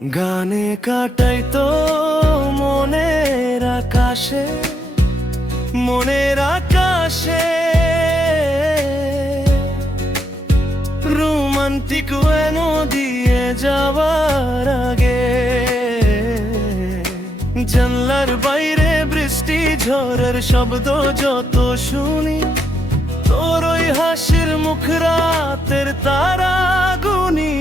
গানে কাটাই তো মনের আকাশে, মনের আকাশে রোমান্টিক ওয়েনো দিয়ে যাওয়ার আগে। জানলার বাইরে বৃষ্টি ঝড়ের শব্দ যত শুনি, তোর ওই হাসির মুখ রাতের তারা গুনি।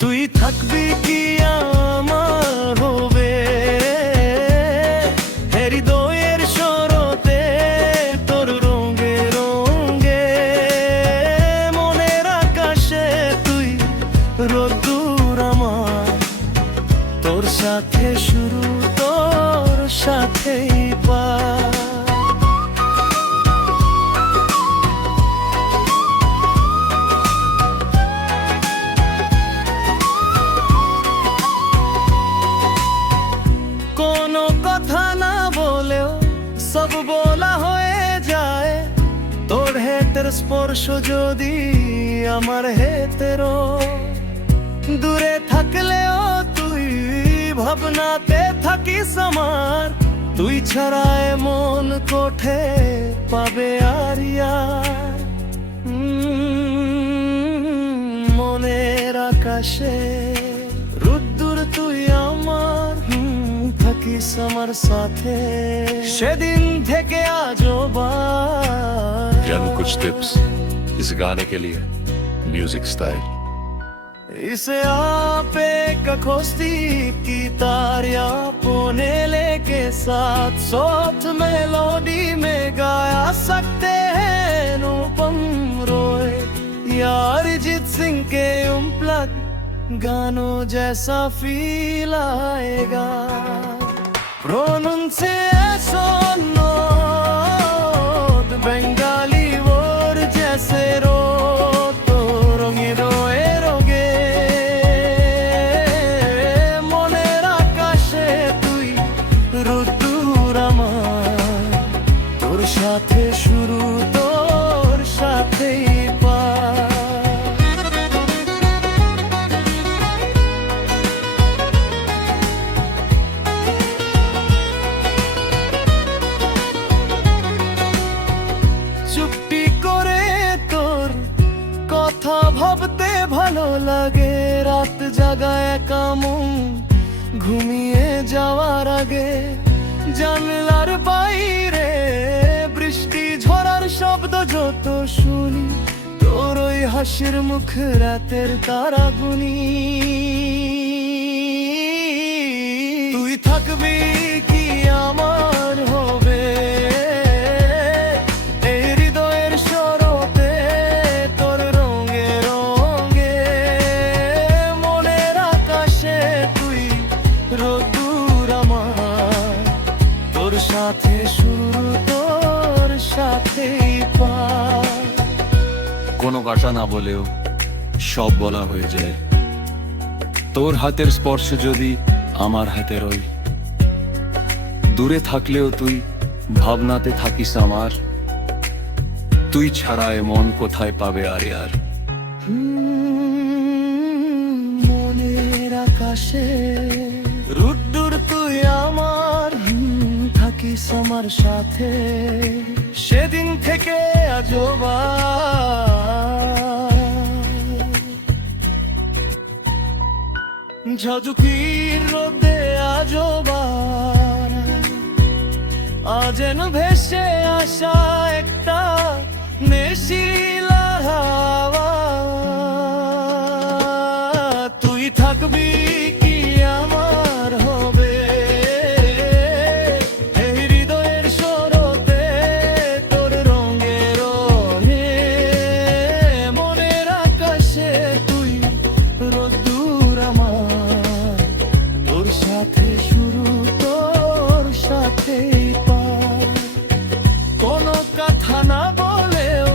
তুই থাকবি কি আমার হবে, হৃদয়ের স্বরতে তোর রঙে রঙে। মনের আকাশে তুই রোদ্দুর আমার, তোর সাথে শুরু তোর সাথেই পার। কোনো কথা না বলেও সব বলা হয়ে যায়, তোর হেতের স্পর্শ যদি আমার হেতেরও। দূরে থাকলেও তুই ভাবনাতে থাকিস আমার, তুই ছাড়া মন কোঠে পাবে আরিয়ার। মনের আকাশে রোদ্দুর তুই আমার, থাকিস আমার সাথে সেদিন থেকে আজও। जानू कुछ टिप्स इस गाने के लिए म्यूजिक स्टाइल। इसे आपे कखोस्ती की तारिया पोनेले के साथ साथ मेलोडी में गाया सकते हैं अनुपम रॉय या अरिजीत सिंह के उम्प्लग गानों जैसा फील आएगा। प्रोनाउंसिएशन नोट बंगाली वर्ड जैसे रो तो रंगे रोए रोगे। মনের আকাশে তুই রোদ্দুর আমার, তোর সাথে শুরু তোর সাথেই পার। চুপটি করে তোর কথা ভাবতে ভালো লাগে, রাত জাগা একা মন ঘুমিয়ে যাওয়ার আগে। জানলার বাইরে বৃষ্টি ঝরার শব্দ যত শুনি, তোর ওই হাসির মুখ রাতের তারা গুনি। তুই থাকবি কি আমার হবে, এই হৃদয়ের স্বরতে তোর রঙে রঙে। মনের আকাশে তুই রোদ্দুর আমার, তোর সাথে শুরু তোর সাথেই পার। কোনো কথা না বলেও সব বলা হয়ে যায়, তোর হাতের স্পর্শ যদি আমার হাতের ওই। দূরে থাকলেও তুই ভাবনাতে থাকিস আমার, তুই ছাড়া মন কোথায় পাবে আর আর। মনের আকাশে রোদ্দুর তুই আমার, থাকিস আমার সাথে সেদিন থেকে আজও। ঝঝুকির রোদে আজও আজেন ভেসে আসা একটা নেশিলা হাওয়া। তুই থাকবি কি আমার হবে, এই হৃদয়ের স্বরতে তোর রঙে রঙে। মনের আকাশে তুই রোদ্দুর আমার, তোর সাথে শুরু তোর সাথেই পার। কোনো কথা না বলেও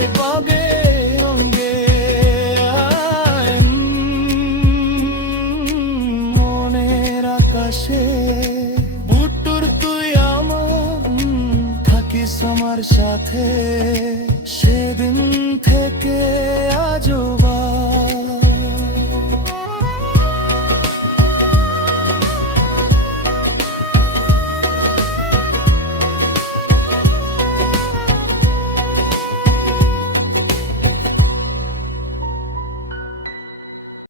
আমার পাগে অঙ্গে আয়, মনের আকাশে বুটুর তুই আমার থাকিস আমার সাথে।